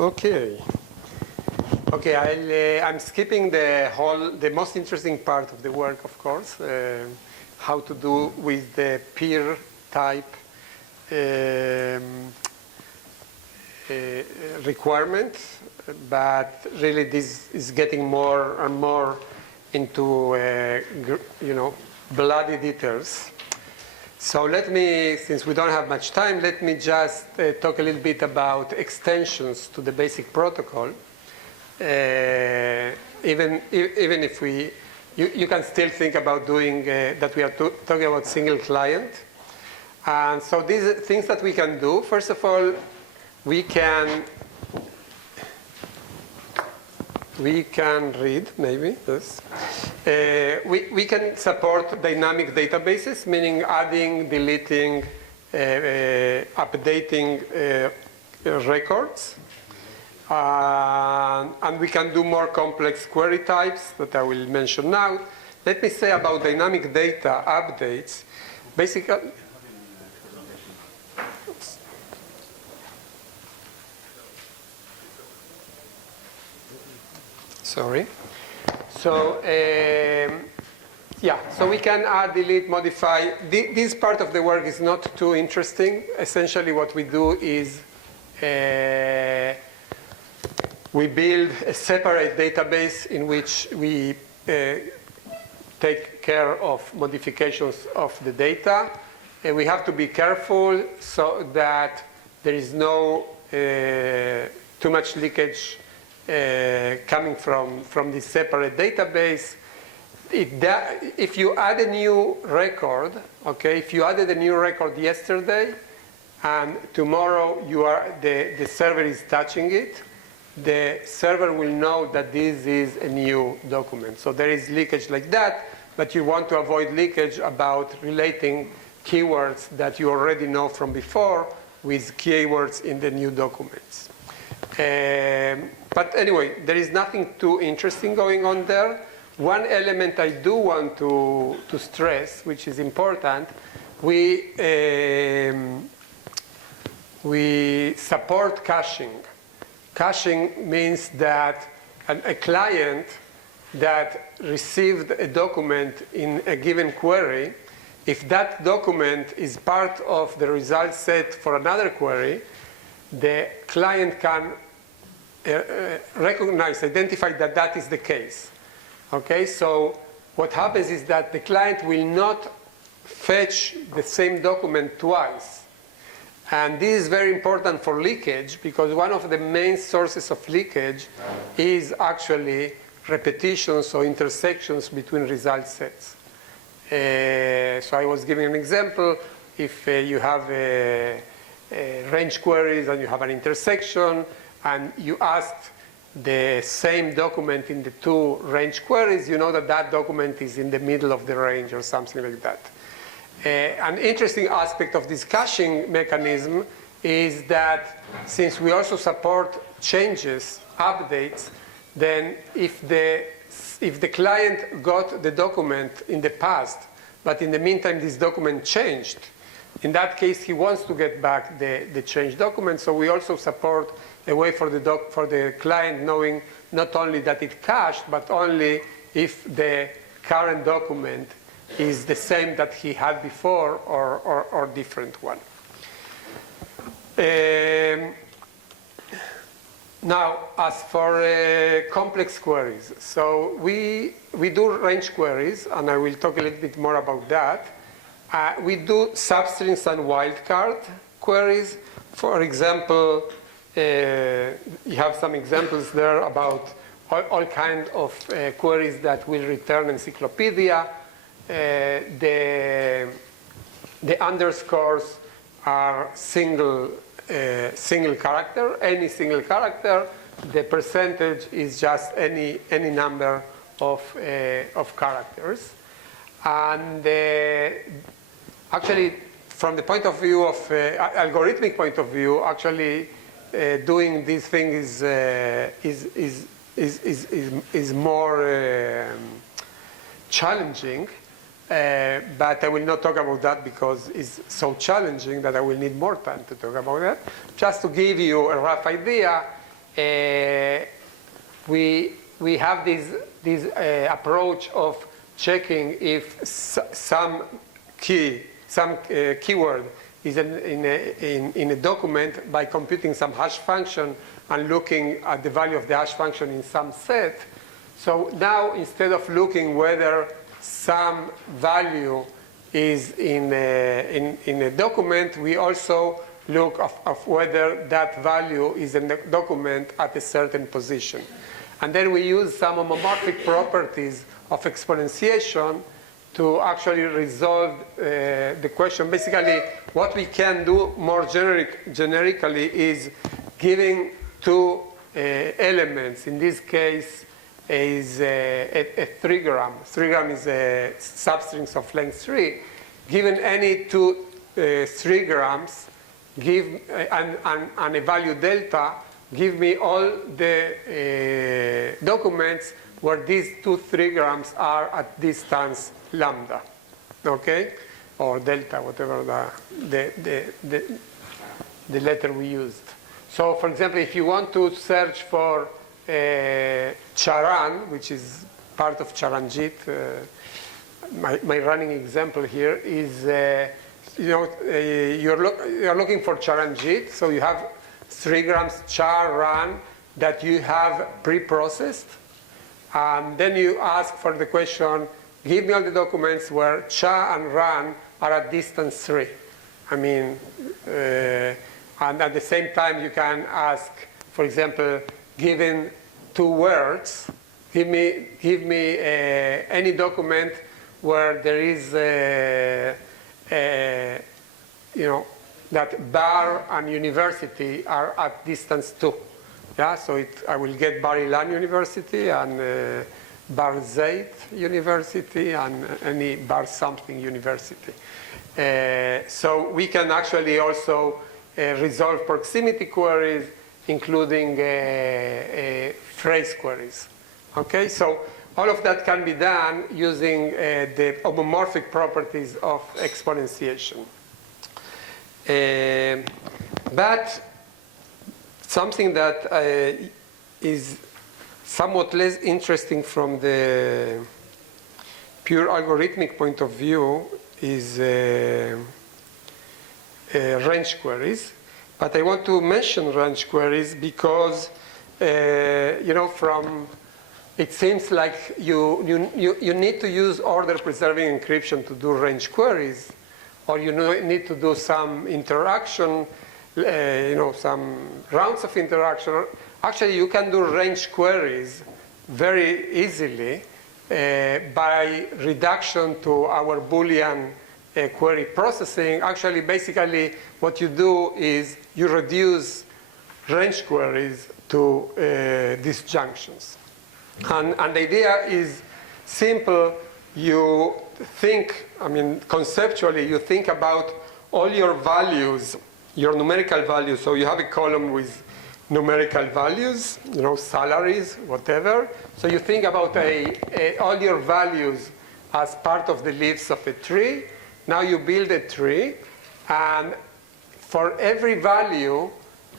Okay. Okay, I'm skipping the most interesting part of the work, of course, how to do with the peer type requirement, but really this is getting more and more into, bloody details. So let me, since we don't have much time, let me just talk a little bit about extensions to the basic protocol. Even if you can still think about doing that we are talking about single client. And so these things that we can do, first of all, we can read, maybe, yes. We can support dynamic databases, meaning adding, deleting, updating records. And we can do more complex query types that I will mention now. Let me say about dynamic data updates. Basically, sorry. So, so we can add, delete, modify. This part of the work is not too interesting. Essentially what we do is we build a separate database in which we take care of modifications of the data. And we have to be careful so that there is no too much leakage coming from this separate database. If you add a new record, okay, if you added a new record yesterday and tomorrow the server is touching it, the server will know that this is a new document. So there is leakage like that, but you want to avoid leakage about relating keywords that you already know from before with keywords in the new documents. But anyway, there is nothing too interesting going on there. One element I do want to stress, which is important, we support caching. Caching means that a client that received a document in a given query, if that document is part of the result set for another query, the client can identify that that is the case. Okay, so what happens is that the client will not fetch the same document twice. And this is very important for leakage because one of the main sources of leakage is actually repetitions or intersections between result sets. So I was giving an example. If you have range queries and you have an intersection and you asked the same document in the two range queries, you know that that document is in the middle of the range or something like that. An interesting aspect of this caching mechanism is that since we also support changes, updates, then if the client got the document in the past, but in the meantime this document changed, in that case he wants to get back the changed document. So we also support a way for the client knowing not only that it cached, but only if the current document is the same that he had before or different one. Now, as for complex queries, so we do range queries, and I will talk a little bit more about that. We do substrings and wildcard queries. For example, you have some examples there about all kinds of queries that will return encyclopedia. The underscores are single character. Any single character. The percentage is just any number of characters. And actually, from the point of view of algorithmic point of view, actually doing this thing is more challenging. But I will not talk about that because it's so challenging that I will need more time to talk about that. Just to give you a rough idea, we have this approach of checking if some keyword is in a document by computing some hash function and looking at the value of the hash function in some set. So now, instead of looking whether some value is in a document, we also look of whether that value is in the document at a certain position. And then we use some homomorphic properties of exponentiation to actually resolve the question. Basically, what we can do more generically is giving two elements. In this case, is a 3-gram. 3-gram is a substrings of length 3. Given any two 3 grams, and a value delta, give me all the documents where these two 3 grams are at distance lambda, okay, or delta, whatever the letter we used. So, for example, if you want to search for Charan, which is part of Charanjit, my running example here is, you're looking for Charanjit, so you have 3 grams Charan that you have pre-processed, and then you ask for the question, give me all the documents where Cha and Ran are at distance 3. I mean, and at the same time you can ask, for example, given 2 words, give me any document where there is that bar and university are at distance 2. Yeah, so I will get Bar-Ilan University and Bar Zayt University and any Bar something university. So we can actually also resolve proximity queries, including phrase queries. Okay, so all of that can be done using the homomorphic properties of exponentiation. But something that is somewhat less interesting from the pure algorithmic point of view is range queries. But I want to mention range queries because, it seems like you need to use order-preserving encryption to do range queries, or you need to do some interaction, some rounds of interaction. Actually, you can do range queries very easily by reduction to our Boolean query processing. Actually, basically, what you do is you reduce range queries to disjunctions. And the idea is simple. You think, conceptually, you think about all your values, your numerical values. So you have a column with numerical values, salaries, whatever. So you think about all your values as part of the leaves of a tree. Now you build a tree, and for every value,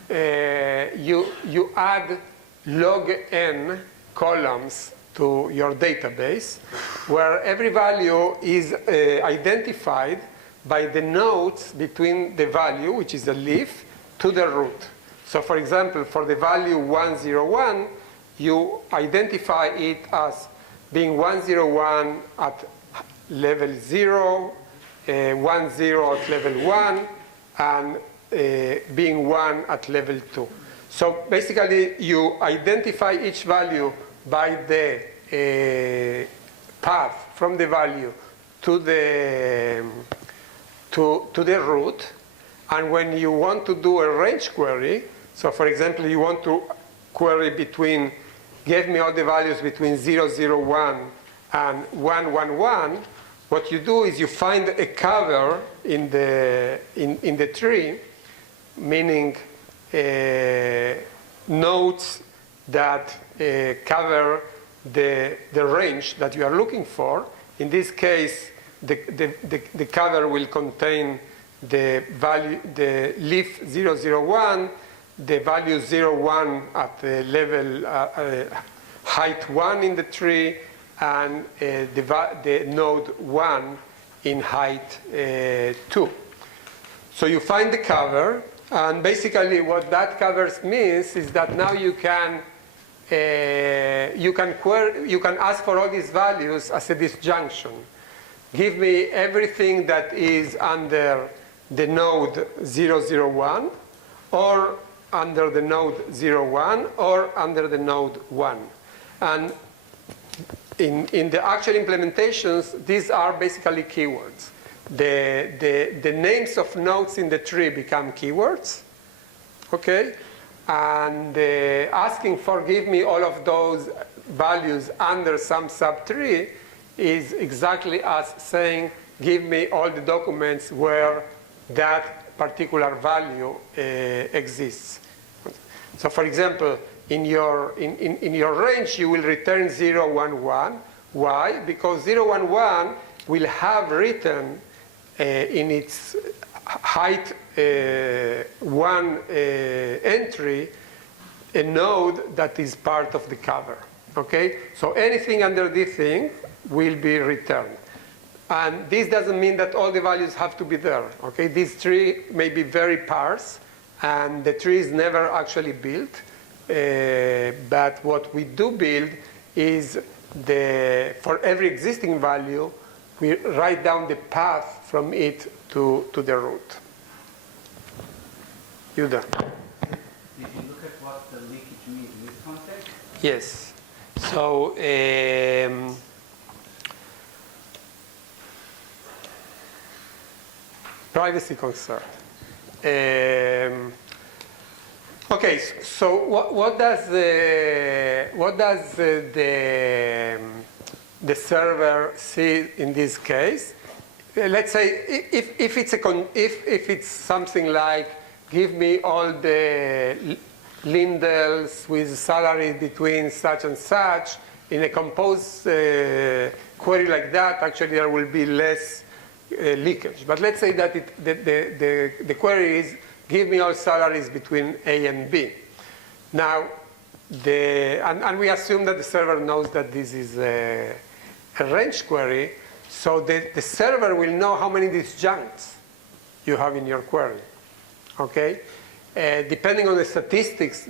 you add log n columns to your database, where every value is identified by the nodes between the value, which is a leaf, to the root. So for example, for the value 101, you identify it as being 101 at level 0, 10 at level 1, and being 1 at level 2. So basically, you identify each value by the path from the value to the root. And when you want to do a range query, so for example, you want to query between, give me all the values between 001 and 111, what you do is you find a cover in the tree, meaning nodes that cover the range that you are looking for. In this case, the cover will contain the value, the leaf 001, the value 0, 1 at the level height 1 in the tree, and the node 1 in height 2. So you find the cover, and basically what that cover means is that now you can ask for all these values as a disjunction. Give me everything that is under the node 0, 0, 1, or under the node 0, 1, or under the node 1. And in the actual implementations, these are basically keywords. The names of nodes in the tree become keywords, okay? And asking for give me all of those values under some subtree is exactly as saying give me all the documents where that particular value exists. So for example, in your range, you will return 0, 1, 1. Why? Because 0, 1, 1 will have written in its height 1 entry a node that is part of the cover. Okay? So anything under this thing will be returned. And this doesn't mean that all the values have to be there. Okay? This tree may be very sparse, and the tree is never actually built. But what we do build is for every existing value, we write down the path from it to the root. Hugo. Did you look at what the leakage means in this context? Yes. So privacy concern. Okay, so what does the server see in this case? Let's say if it's something like give me all the Lindels with salary between such and such in a composed query like that, actually there will be less leakage. But let's say that the query is give me all salaries between A and B. Now, and we assume that the server knows that this is a range query, so the server will know how many disjuncts you have in your query. Okay? Depending on the statistics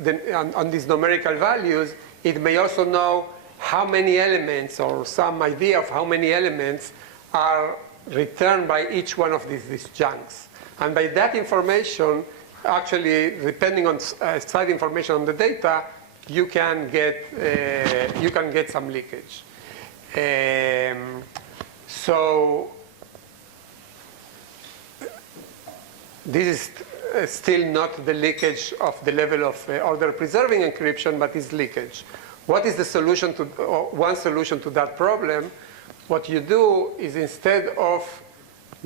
on these numerical values, it may also know how many elements or some idea of how many elements are returned by each one of these disjuncts. And by that information, actually, depending on side information on the data, you can get some leakage. So this is still not the leakage of the level of order preserving encryption, but is leakage. What is the solution to one solution to that problem? What you do is instead of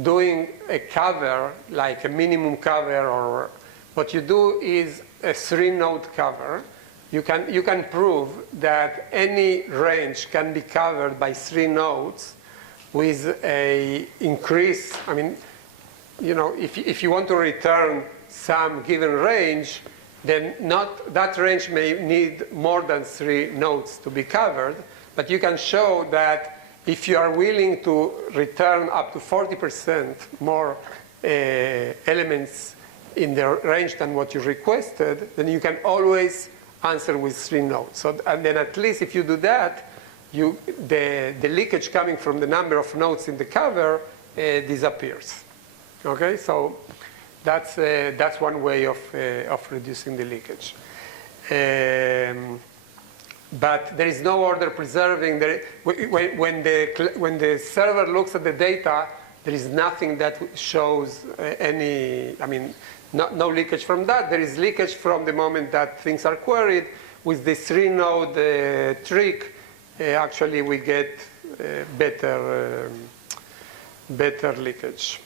doing a cover, like a minimum cover, or what you do is a 3-node cover. You can prove that any range can be covered by 3 nodes with a increase. I mean, you know, if you want to return some given range, then that range may need more than 3 nodes to be covered. But you can show that if you are willing to return up to 40% more elements in the range than what you requested, then you can always answer with 3 nodes. So, and then at least if you do that, the leakage coming from the number of nodes in the cover disappears. Okay, so that's one way of reducing the leakage. But there is no order preserving. When the server looks at the data, there is nothing that shows any, I mean, no leakage from that. There is leakage from the moment that things are queried. With the 3-node trick, actually we get better leakage,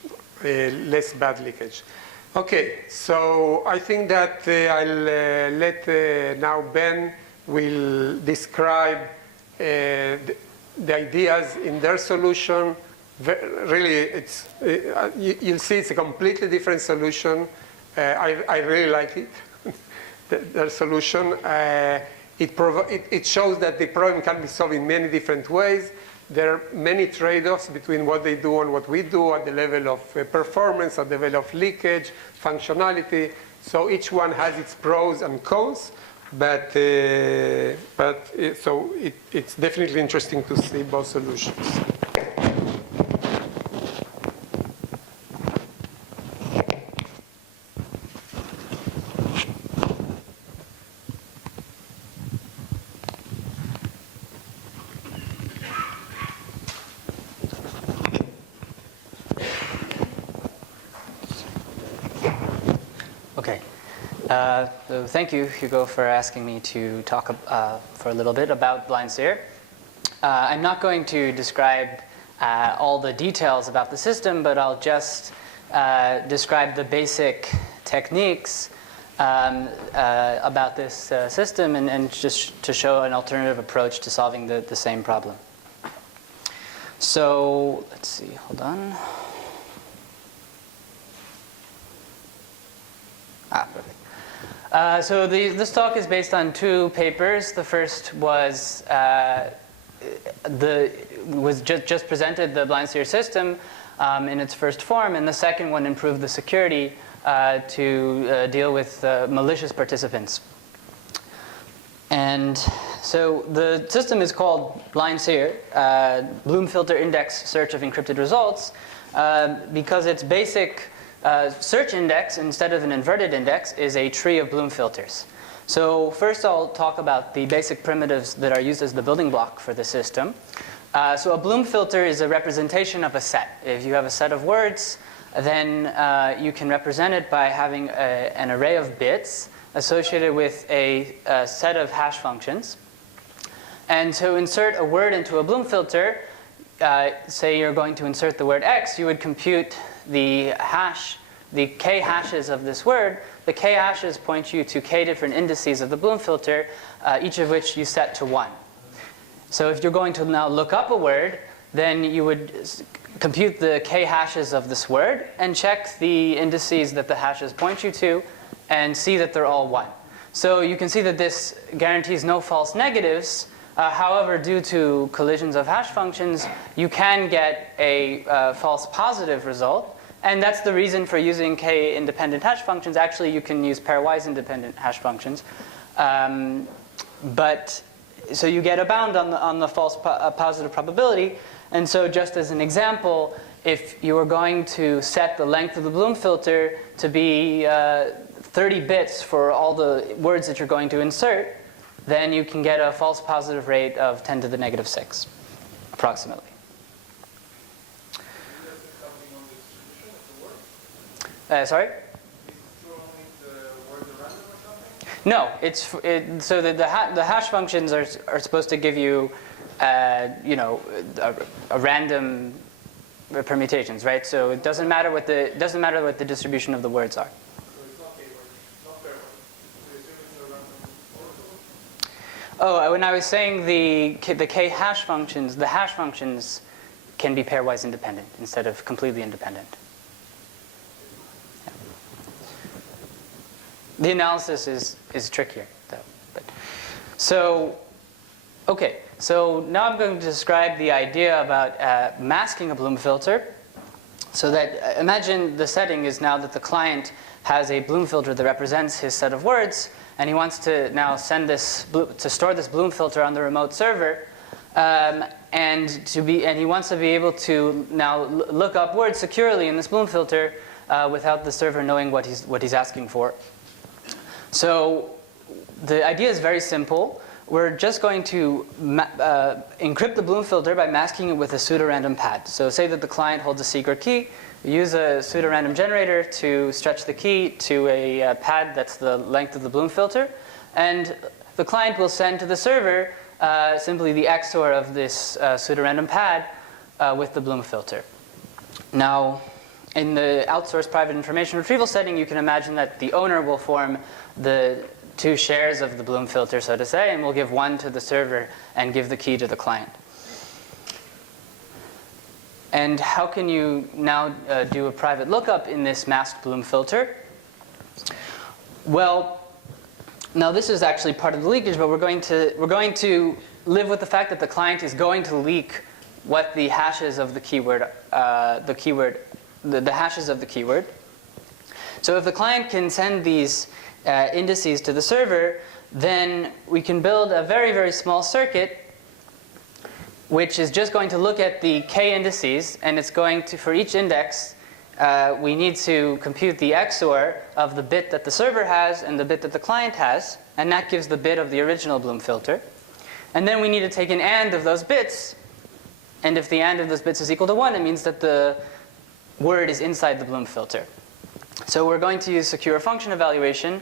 less bad leakage. Okay, so I think that I'll let now Ben will describe the ideas in their solution. Really, you'll see it's a completely different solution. I really like it. their solution. It shows that the problem can be solved in many different ways. There are many trade-offs between what they do and what we do at the level of performance, at the level of leakage, functionality. So each one has its pros and cons, but it's definitely interesting to see both solutions. So thank you, Hugo, for asking me to talk for a little bit about blind seer. I'm not going to describe all the details about the system, but I'll just describe the basic techniques about this system and just to show an alternative approach to solving the same problem. So let's see, hold on. Perfect. So this talk is based on two papers. The first was just presented the blind seer system in its first form, and the second one improved the security to deal with malicious participants. And so the system is called blind seer, Bloom filter index search of encrypted results, because its basic search index, instead of an inverted index, is a tree of Bloom filters. So first I'll talk about the basic primitives that are used as the building block for the system. So a Bloom filter is a representation of a set. If you have a set of words, then you can represent it by having an array of bits associated with a set of hash functions. And to insert a word into a Bloom filter, say you're going to insert the word X, you would compute the k hashes of this word. The k hashes point you to k different indices of the Bloom filter, each of which you set to 1. So if you're going to now look up a word, then you would compute the k hashes of this word and check the indices that the hashes point you to and see that they're all 1. So you can see that this guarantees no false negatives. However, due to collisions of hash functions, you can get a false positive result. And that's the reason for using k-independent hash functions. Actually, you can use pairwise independent hash functions. So you get a bound on the false positive probability. And so just as an example, if you were going to set the length of the Bloom filter to be 30 bits for all the words that you're going to insert, then you can get a false positive rate of 10 to the negative 6, approximately. Sorry? No, so the hash functions are supposed to give you, a random permutations, right? So it doesn't matter what the distribution of the words are. Oh, when I was saying the k hash functions, the hash functions can be pairwise independent instead of completely independent. Yeah. The analysis is trickier, though. So now I'm going to describe the idea about masking a Bloom filter. So that imagine the setting is now that the client has a Bloom filter that represents his set of words, and he wants to now store this Bloom filter on the remote server, and he wants to be able to now look up words securely in this Bloom filter without the server knowing what he's asking for. So the idea is very simple. We're just going to encrypt the Bloom filter by masking it with a pseudorandom pad. So say that the client holds a secret key. We use a pseudorandom generator to stretch the key to a pad that's the length of the Bloom filter. And the client will send to the server simply the XOR of this pseudorandom pad with the Bloom filter. Now, in the outsourced private information retrieval setting, you can imagine that the owner will form the two shares of the Bloom filter, so to say, and we'll give one to the server and give the key to the client. And how can you now do a private lookup in this masked Bloom filter? Well, Now this is actually part of the leakage, but we're going to live with the fact that the client is going to leak what the hashes of the keyword, the hashes of the keyword. So if the client can send these indices to the server, then we can build a very, very small circuit which is just going to look at the k indices, and it's going to, for each index, we need to compute the XOR of the bit that the server has and the bit that the client has, and that gives the bit of the original Bloom filter. And then we need to take an AND of those bits, and if the AND of those bits is equal to 1, it means that the word is inside the Bloom filter. So we're going to use secure function evaluation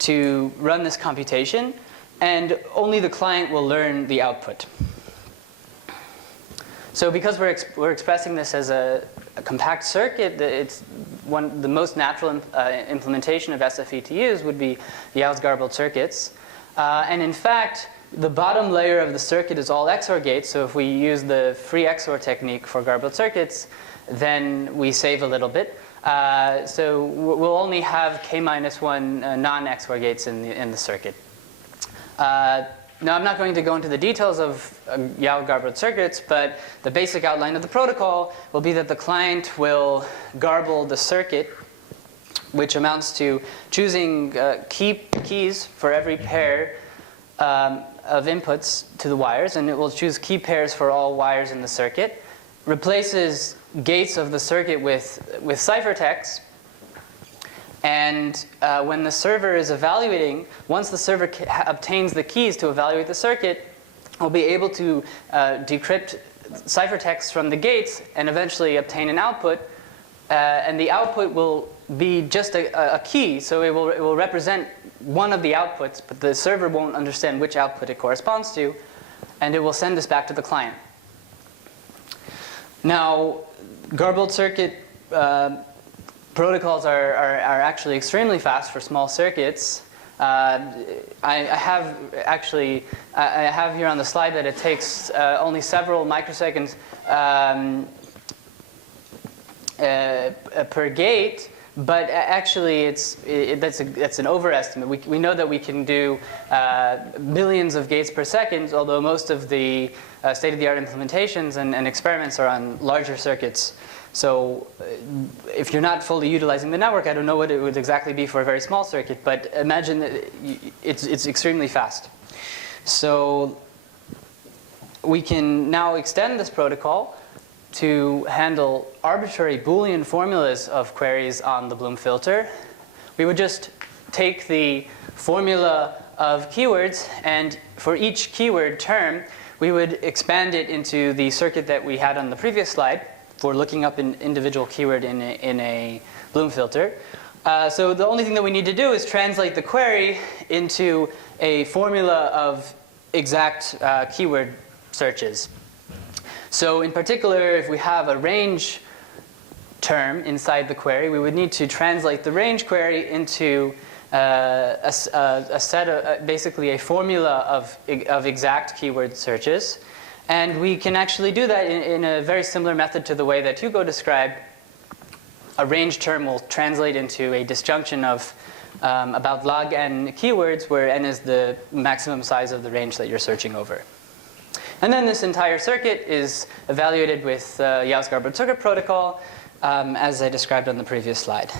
to run this computation, and only the client will learn the output. So because we're expressing this as a compact circuit, it's the most natural implementation of SFE to use would be Yau's garbled circuits. And in fact, the bottom layer of the circuit is all XOR gates, so if we use the free XOR technique for garbled circuits, then we save a little bit. So we'll only have k-1 non-XOR gates in the circuit. Now I'm not going to go into the details of Yau garbled circuits, but the basic outline of the protocol will be that the client will garble the circuit, which amounts to choosing keys for every pair of inputs to the wires, and it will choose key pairs for all wires in the circuit, replaces gates of the circuit with ciphertext, and when the server is evaluating, once the server obtains the keys to evaluate the circuit, we'll be able to decrypt ciphertext from the gates and eventually obtain an output. And the output will be just a key, so it will represent one of the outputs, but the server won't understand which output it corresponds to, and it will send this back to the client. Now, garbled circuit protocols are actually extremely fast for small circuits. I have here on the slide that it takes only several microseconds per gate, but actually that's an overestimate. We know that we can do millions of gates per second, although most of the state-of-the-art implementations and experiments are on larger circuits. So if you're not fully utilizing the network, I don't know what it would exactly be for a very small circuit, but imagine that it's extremely fast. So we can now extend this protocol to handle arbitrary Boolean formulas of queries on the Bloom filter. We would just take the formula of keywords, and for each keyword term, we would expand it into the circuit that we had on the previous slide for looking up an individual keyword in a Bloom filter. So the only thing that we need to do is translate the query into a formula of exact keyword searches. So in particular, if we have a range term inside the query, we would need to translate the range query into a set of basically a formula of exact keyword searches. And we can actually do that in a very similar method to the way that Hugo described. A range term will translate into a disjunction of about log n keywords, where n is the maximum size of the range that you're searching over. And then this entire circuit is evaluated with Yau's garbled circuit protocol, as I described on the previous slide.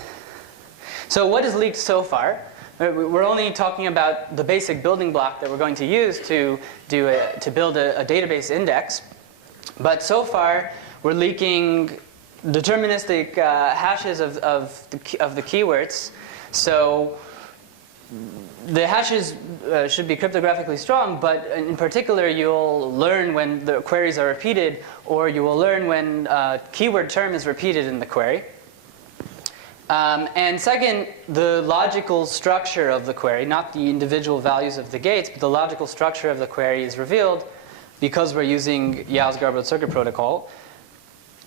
So what is leaked so far? We're only talking about the basic building block that we're going to use to build a database index. But so far, we're leaking deterministic hashes of the keywords. So the hashes should be cryptographically strong, but in particular, you'll learn when the queries are repeated, or you will learn when a keyword term is repeated in the query. And second, the logical structure of the query, not the individual values of the gates, but the logical structure of the query is revealed because we're using Yau's garbled circuit protocol.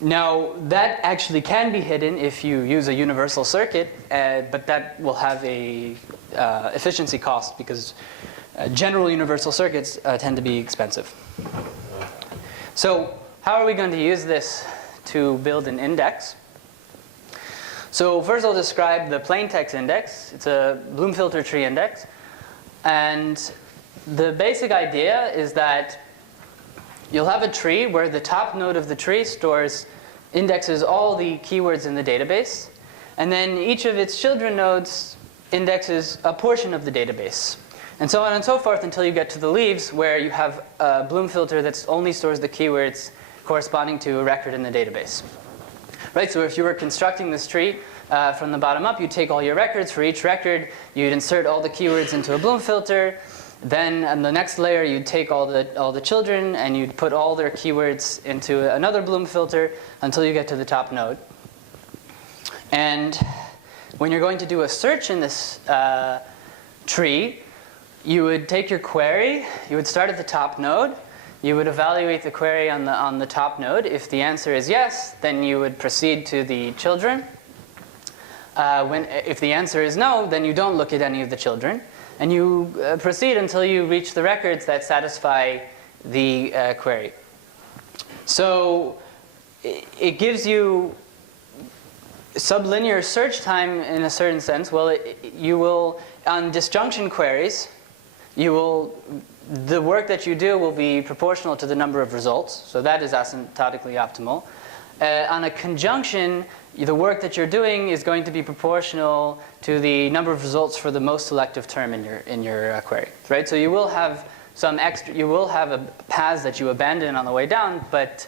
Now, that actually can be hidden if you use a universal circuit, but that will have a efficiency cost because general universal circuits tend to be expensive. So how are we going to use this to build an index? So first I'll describe the plain text index. It's a Bloom filter tree index. And the basic idea is that you'll have a tree where the top node of the tree indexes all the keywords in the database, and then each of its children nodes indexes a portion of the database. And so on and so forth until you get to the leaves, where you have a Bloom filter that only stores the keywords corresponding to a record in the database. Right, so if you were constructing this tree from the bottom up, you'd take all your records. For each record, you'd insert all the keywords into a Bloom filter. Then on the next layer, you'd take all the children and you'd put all their keywords into another Bloom filter until you get to the top node. And when you're going to do a search in this tree, you would take your query, you would start at the top node, you would evaluate the query on the top node. If the answer is yes, then you would proceed to the children. If the answer is no, then you don't look at any of the children. And you proceed until you reach the records that satisfy the query. So it gives you sublinear search time in a certain sense. Well, you will, on disjunction queries, the work that you do will be proportional to the number of results. So that is asymptotically optimal. On a conjunction, the work that you're doing is going to be proportional to the number of results for the most selective term in your query, right? So you will have paths that you abandon on the way down, but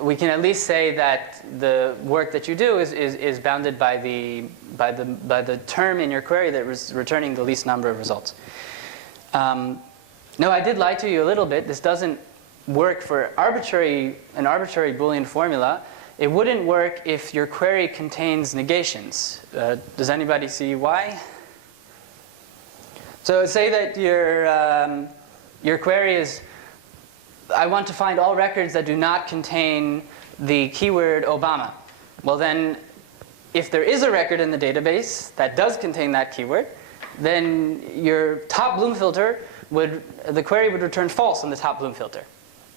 we can at least say that the work that you do is bounded by the term in your query that is returning the least number of results. No, I did lie to you a little bit. This doesn't work for an arbitrary Boolean formula. It wouldn't work if your query contains negations. Does anybody see why? So say that your query is, I want to find all records that do not contain the keyword Obama. Well then, if there is a record in the database that does contain that keyword, then your top Bloom filter the query would return false on the top Bloom filter.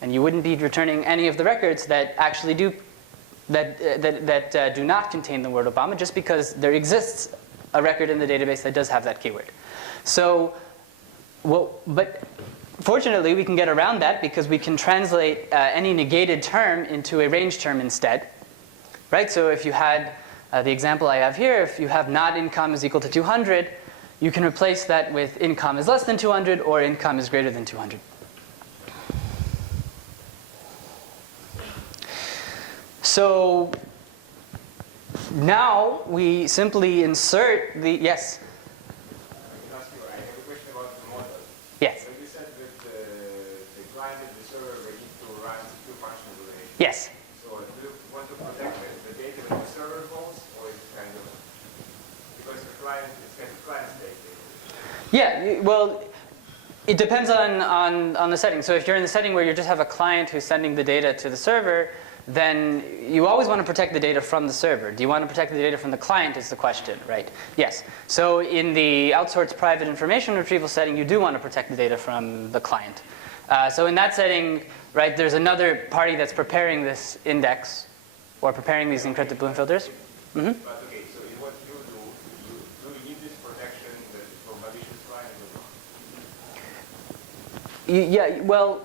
And you wouldn't be returning any of the records that actually do not contain the word Obama, just because there exists a record in the database that does have that keyword. So, but fortunately, we can get around that because we can translate any negated term into a range term instead. Right? So if you had the example I have here, if you have not income is equal to 200, you can replace that with income is less than 200 or income is greater than 200. So now we simply insert the, yes? I have a question about the model. Yes. So you said that the client and the server need to run two functional relations. Yes. So do you want to protect the data when the server calls, or is it kind of, because the client, it's kind of client state data? Yeah, well, it depends on the setting. So if you're in the setting where you just have a client who's sending the data to the server, then you always want to protect the data from the server. Do you want to protect the data from the client is the question, right? Yes. So in the outsourced private information retrieval setting, you do want to protect the data from the client. So in that setting, right, there's another party that's preparing this index or preparing these encrypted Bloom filters. Mm-hmm. But okay, so in what you do you need this protection from malicious client or not? Yeah, well,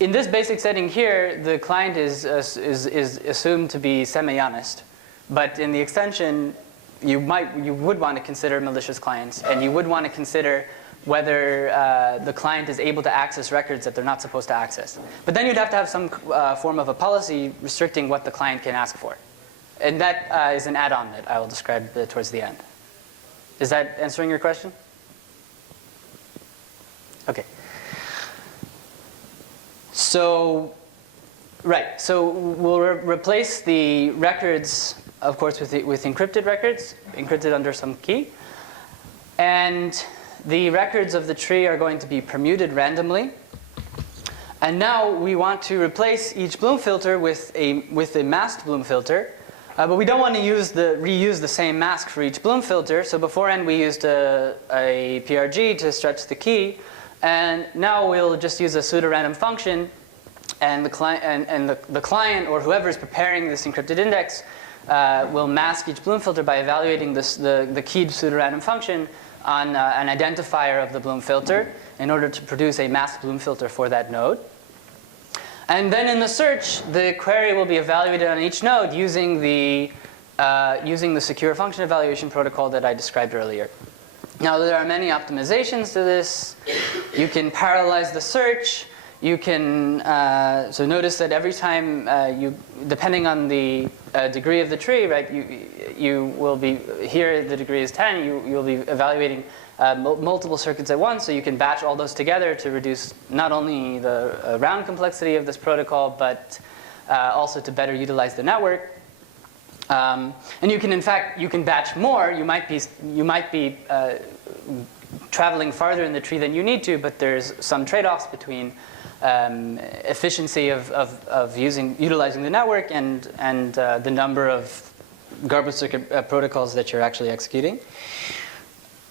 in this basic setting here, the client is assumed to be semi-honest. But in the extension, you would want to consider malicious clients, and you would want to consider whether the client is able to access records that they're not supposed to access. But then you'd have to have some form of a policy restricting what the client can ask for. And that is an add-on that I will describe towards the end. Is that answering your question? Okay. So, right. So we'll replace the records, of course, with encrypted records, encrypted under some key. And the records of the tree are going to be permuted randomly. And now we want to replace each Bloom filter with a masked Bloom filter. But we don't want to reuse the same mask for each Bloom filter. So beforehand we used a PRG to stretch the key. And now we'll just use a pseudorandom function, and the client or whoever is preparing this encrypted index will mask each Bloom filter by evaluating the keyed pseudorandom function on an identifier of the Bloom filter in order to produce a masked Bloom filter for that node. And then in the search, the query will be evaluated on each node using the secure function evaluation protocol that I described earlier. Now, there are many optimizations to this. You can parallelize the search. You can, so notice that every time depending on the degree of the tree, right, you will be, here the degree is 10, you will be evaluating multiple circuits at once, so you can batch all those together to reduce not only the round complexity of this protocol, but also to better utilize the network. And you can, in fact, you can batch more. You might be traveling farther in the tree than you need to, but there's some trade-offs between efficiency of utilizing the network and the number of Garbled circuit protocols that you're actually executing.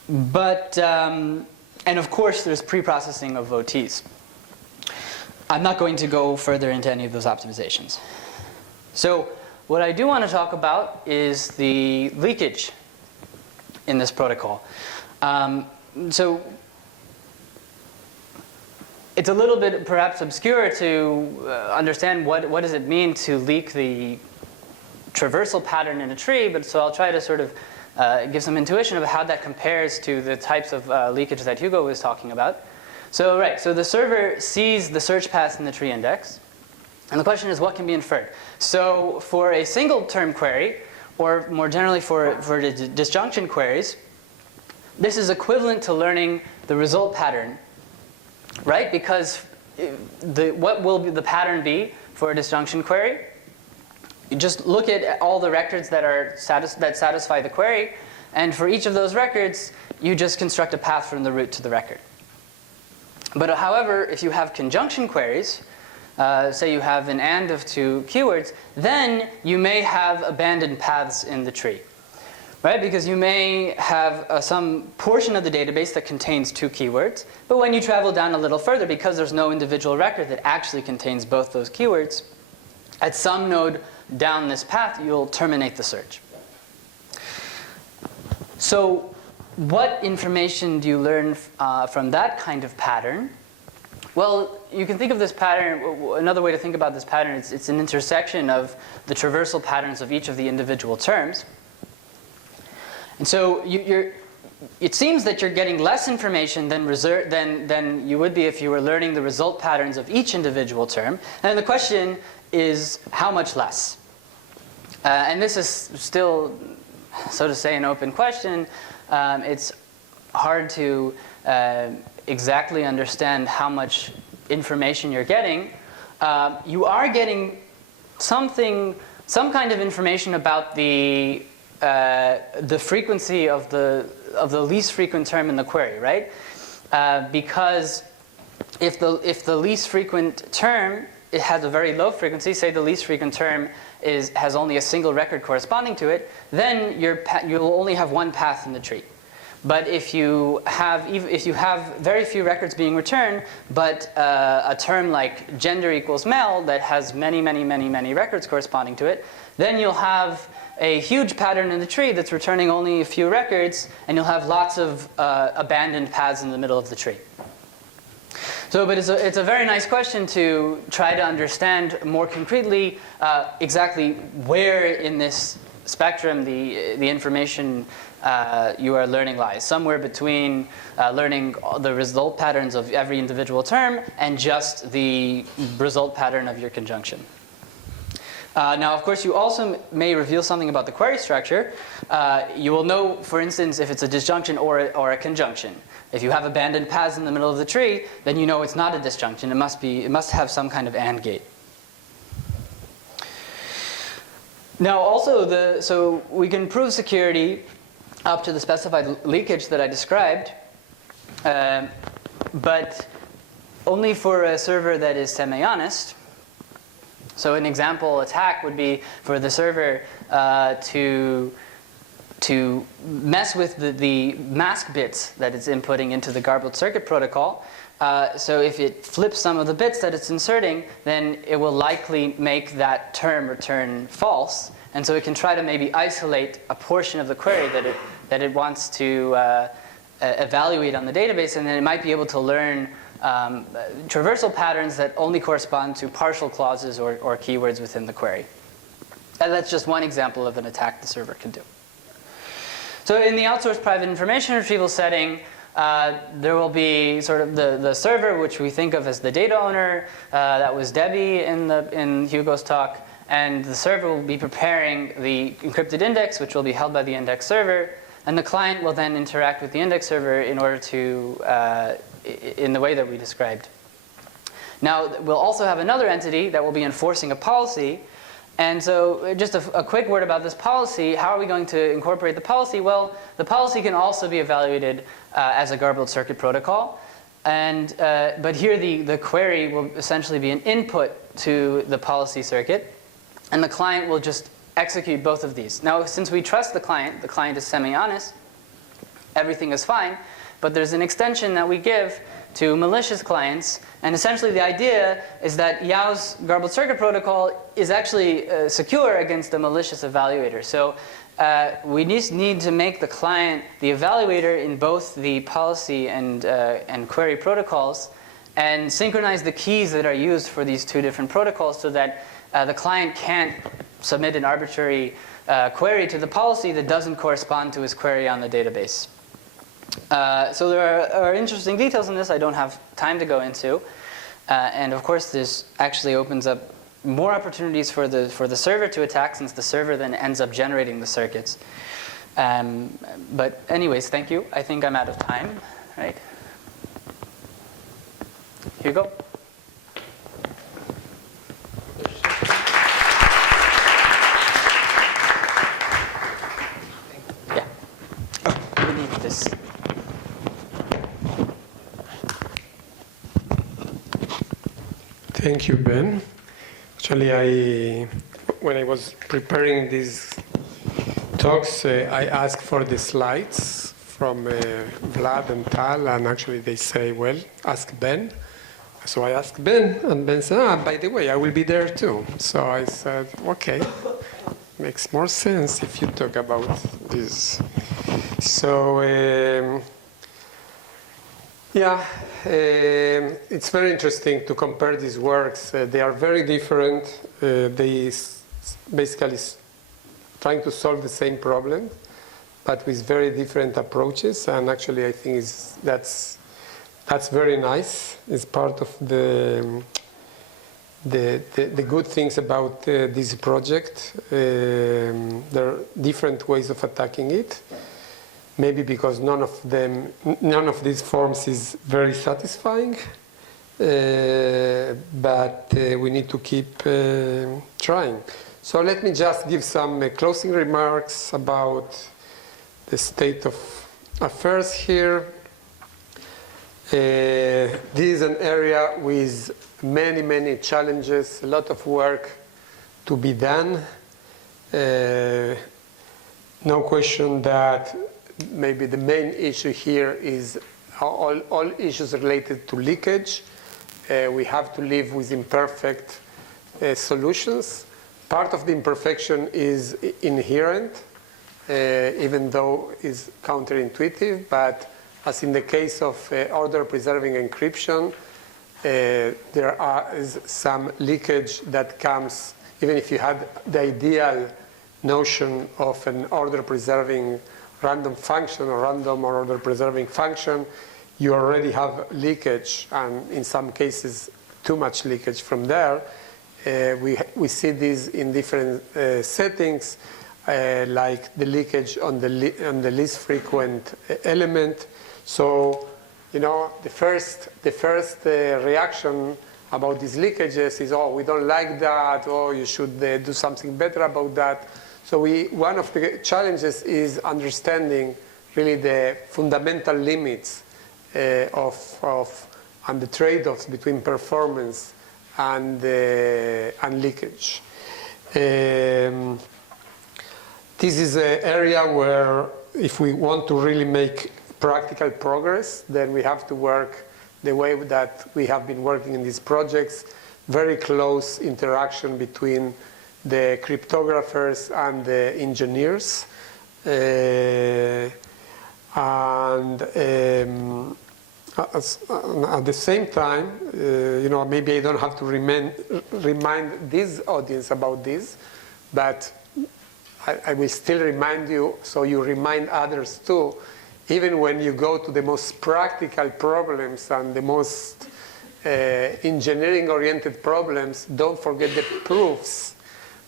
But and of course, there's pre-processing of OTs. I'm not going to go further into any of those optimizations. So what I do want to talk about is the leakage in this protocol. So it's a little bit perhaps obscure to understand what does it mean to leak the traversal pattern in a tree, but so I'll try to sort of give some intuition of how that compares to the types of leakage that Hugo was talking about. So the server sees the search path in the tree index, and the question is what can be inferred. So for a single term query, or more generally for the disjunction queries, this is equivalent to learning the result pattern, right? Because what will the pattern be for a disjunction query? You just look at all the records that satisfy the query, and for each of those records, you just construct a path from the root to the record. But however, if you have conjunction queries, say you have an AND of two keywords, then you may have abandoned paths in the tree, right? Because you may have some portion of the database that contains two keywords, but when you travel down a little further, because there's no individual record that actually contains both those keywords, at some node down this path, you'll terminate the search. So what information do you learn from that kind of pattern? Well, you can think of this pattern, another way to think about this pattern is it's an intersection of the traversal patterns of each of the individual terms. And so it seems that you're getting less information than you would be if you were learning the result patterns of each individual term. And the question is, how much less? And this is still, so to say, an open question. It's hard to exactly understand how much information you're getting. You are getting some kind of information about the frequency of the least frequent term in the query, right? Because if the least frequent term, it has a very low frequency, say the least frequent term has only a single record corresponding to it, then you'll only have one path in the tree. But if you have very few records being returned, but a term like gender equals male that has many records corresponding to it, then you'll have a huge pattern in the tree that's returning only a few records, and you'll have lots of abandoned paths in the middle of the tree. So, but it's a very nice question to try to understand more concretely exactly where in this spectrum the information you are learning lies. Somewhere between learning the result patterns of every individual term and just the result pattern of your conjunction. Now, of course, you also may reveal something about the query structure. You will know, for instance, if it's a disjunction or a conjunction. If you have abandoned paths in the middle of the tree, then you know it's not a disjunction. It must have some kind of AND gate. Now, also, so we can prove security up to the specified leakage that I described, but only for a server that is semi-honest. So an example attack would be for the server to mess with the mask bits that it's inputting into the garbled circuit protocol. So if it flips some of the bits that it's inserting, then it will likely make that term return false. And so it can try to maybe isolate a portion of the query that it wants to evaluate on the database, and then it might be able to learn traversal patterns that only correspond to partial clauses or keywords within the query. And that's just one example of an attack the server can do. So in the outsourced private information retrieval setting, there will be sort of the server, which we think of as the data owner. That was Debbie in Hugo's talk. And the server will be preparing the encrypted index, which will be held by the index server. And the client will then interact with the index server in order to, in the way that we described. Now, we'll also have another entity that will be enforcing a policy. And so just a quick word about this policy. How are we going to incorporate the policy? Well, the policy can also be evaluated as a garbled circuit protocol. And, but here the query will essentially be an input to the policy circuit. And the client will just execute both of these. Now, since we trust the client is semi-honest, everything is fine. But there's an extension that we give to malicious clients. And essentially the idea is that Yao's garbled circuit protocol is actually secure against a malicious evaluator. So we need to make the client the evaluator in both the policy and query protocols, and synchronize the keys that are used for these two different protocols so that the client can't submit an arbitrary query to the policy that doesn't correspond to his query on the database. So there are interesting details in this I don't have time to go into. And of course, this actually opens up more opportunities for the server to attack, since the server then ends up generating the circuits. But anyways, thank you. I think I'm out of time, right? Hugo? Yeah. We need this. Thank you, Ben. Actually, when I was preparing these talks, I asked for the slides from Vlad and Tal, and actually they say, well, ask Ben. So I asked Ben, and Ben said, by the way, I will be there too. So I said, okay, makes more sense if you talk about this. So, yeah, it's very interesting to compare these works. They are very different. They basically trying to solve the same problem, but with very different approaches. And actually, I think that's very nice. It's part of the good things about this project. There are different ways of attacking it. Maybe because none of these forms is very satisfying, but we need to keep trying. So let me just give some closing remarks about the state of affairs here. This is an area with many, many challenges, a lot of work to be done. No question that maybe the main issue here is all issues related to leakage. We have to live with imperfect solutions. Part of the imperfection is inherent, even though it's counterintuitive. But as in the case of order-preserving encryption, there is some leakage that comes, even if you had the ideal notion of an order-preserving random function or random or order-preserving function, you already have leakage, and in some cases too much leakage from there. We see this in different settings, like the leakage on the least frequent element. So, the first reaction about these leakages is, oh, we don't like that, or you should do something better about that. So one of the challenges is understanding really the fundamental limits and the trade-offs between performance and leakage. This is an area where if we want to really make practical progress, then we have to work the way that we have been working in these projects, very close interaction between the cryptographers and the engineers. And at the same time, maybe I don't have to remind this audience about this, but I will still remind you, so you remind others too. Even when you go to the most practical problems and the most engineering-oriented problems, don't forget the proofs.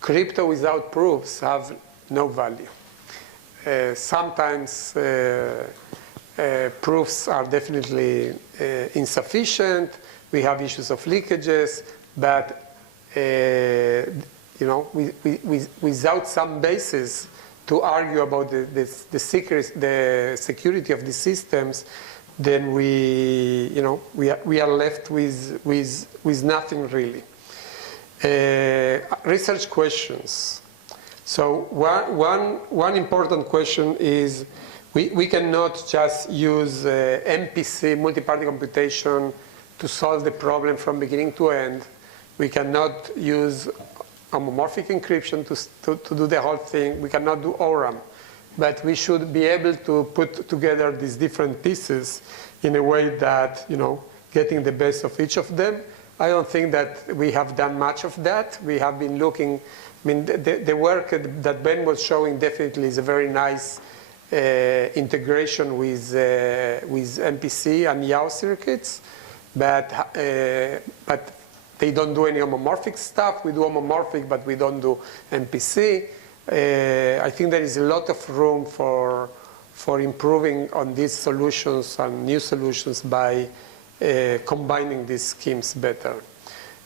Crypto without proofs have no value. Sometimes proofs are definitely insufficient. We have issues of leakages, but without some basis to argue about the security of the systems, then we are left with nothing really. Research questions. So one important question is we cannot just use MPC, multi-party computation, to solve the problem from beginning to end. We cannot use homomorphic encryption to do the whole thing. We cannot do ORAM. But we should be able to put together these different pieces in a way that, getting the best of each of them. I don't think that we have done much of that. We have been looking, the work that Ben was showing definitely is a very nice integration with MPC and YAO circuits, but they don't do any homomorphic stuff. We do homomorphic, but we don't do MPC. I think there is a lot of room for improving on these solutions and new solutions by combining these schemes better.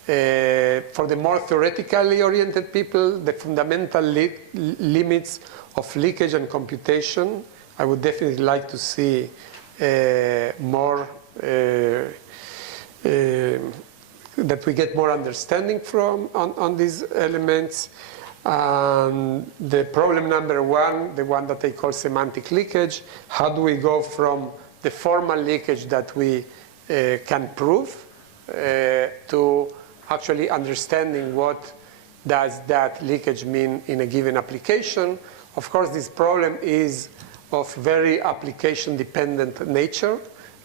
For the more theoretically oriented people, the fundamental limits of leakage and computation, I would definitely like to see more that we get more understanding from on these elements. The problem number one, the one that I call semantic leakage, how do we go from the formal leakage that we can prove to actually understanding what does that leakage mean in a given application. Of course, this problem is of very application-dependent nature.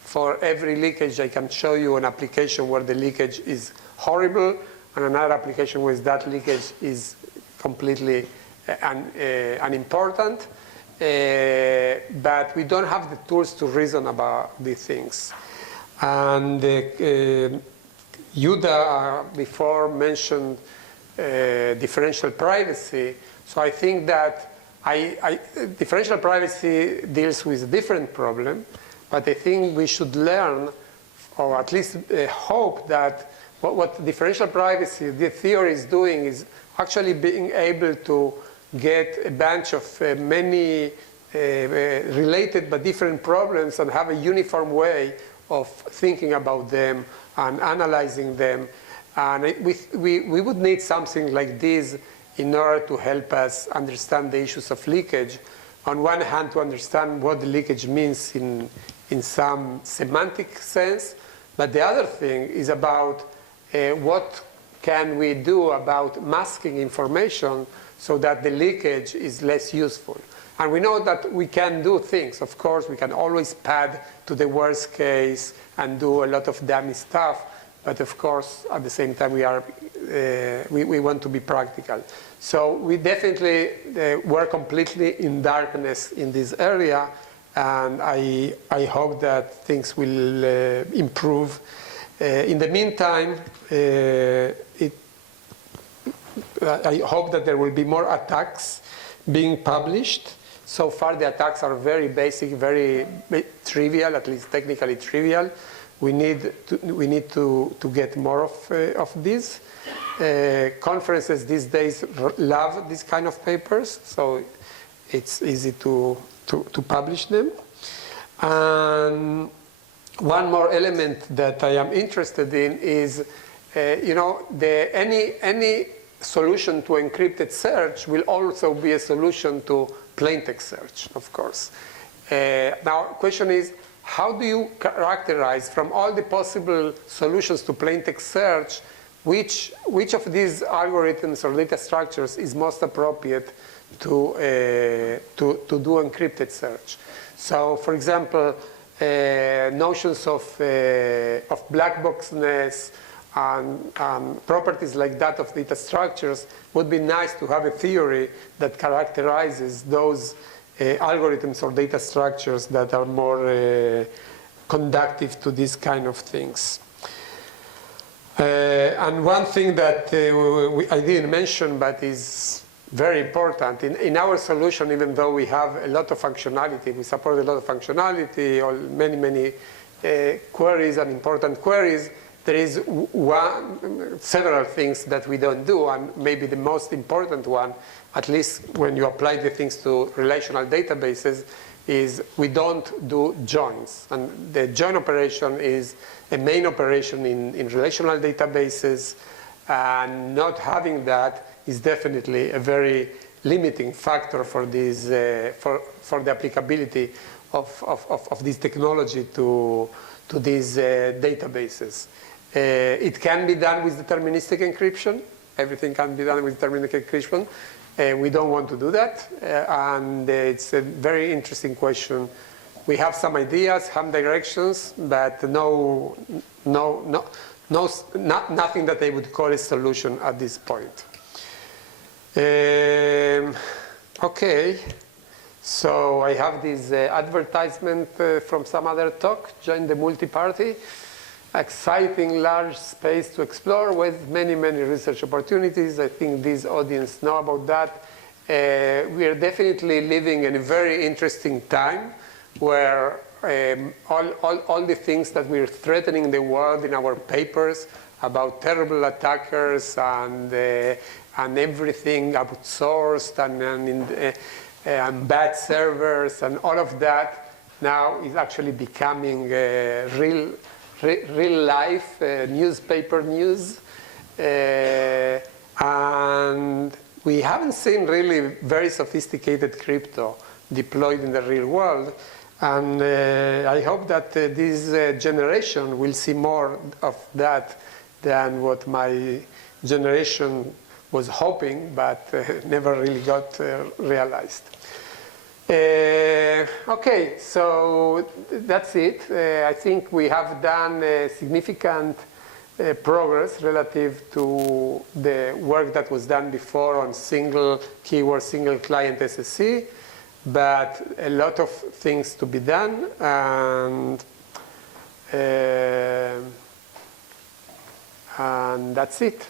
For every leakage, I can show you an application where the leakage is horrible, and another application where that leakage is completely unimportant. But we don't have the tools to reason about these things. And Yuda before mentioned differential privacy. So I think that differential privacy deals with a different problem, but I think we should learn, or at least hope that what differential privacy, the theory is doing is actually being able to get a bunch of many related but different problems and have a uniform way of thinking about them and analyzing them. And we would need something like this in order to help us understand the issues of leakage. On one hand, to understand what the leakage means in some semantic sense, but the other thing is about what can we do about masking information so that the leakage is less useful. And we know that we can do things. Of course, we can always pad to the worst case and do a lot of dummy stuff. But of course, at the same time, we want to be practical. So we definitely were completely in darkness in this area. And I hope that things will improve. In the meantime, I hope that there will be more attacks being published. So far, the attacks are very basic, very trivial, at least technically trivial. We need to get more of these. Conferences these days love this kind of papers, so it's easy to publish them. And one more element that I am interested in is, any solution to encrypted search will also be a solution to plaintext search, of course. Now, the question is, how do you characterize from all the possible solutions to plaintext search, which of these algorithms or data structures is most appropriate to do encrypted search? So, for example, notions of black boxness and properties like that of data structures would be nice to have a theory that characterizes those algorithms or data structures that are more conductive to these kind of things. And one thing that I didn't mention but is very important, in our solution, even though we have a lot of functionality, we support a lot of functionality, or many queries and important queries, there is several things that we don't do, and maybe the most important one, at least when you apply the things to relational databases, is we don't do joins. And the join operation is a main operation in relational databases, and not having that is definitely a very limiting factor for these, for the applicability of this technology to these databases. It can be done with deterministic encryption. Everything can be done with deterministic encryption. We don't want to do that, and it's a very interesting question. We have some ideas, some directions, but nothing that I would call a solution at this point. Okay, so I have this advertisement from some other talk. Join the multi-party. Exciting large space to explore with many research opportunities. I think this audience know about that. We are definitely living in a very interesting time where all the things that we're threatening the world in our papers about terrible attackers and everything outsourced and bad servers and all of that now is actually becoming real life newspaper news, and we haven't seen really very sophisticated crypto deployed in the real world, and I hope that this generation will see more of that than what my generation was hoping, but never really got realized. Okay, so that's it. I think we have done significant progress relative to the work that was done before on single keyword, single client SSE, but a lot of things to be done, and that's it.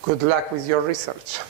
Good luck with your research.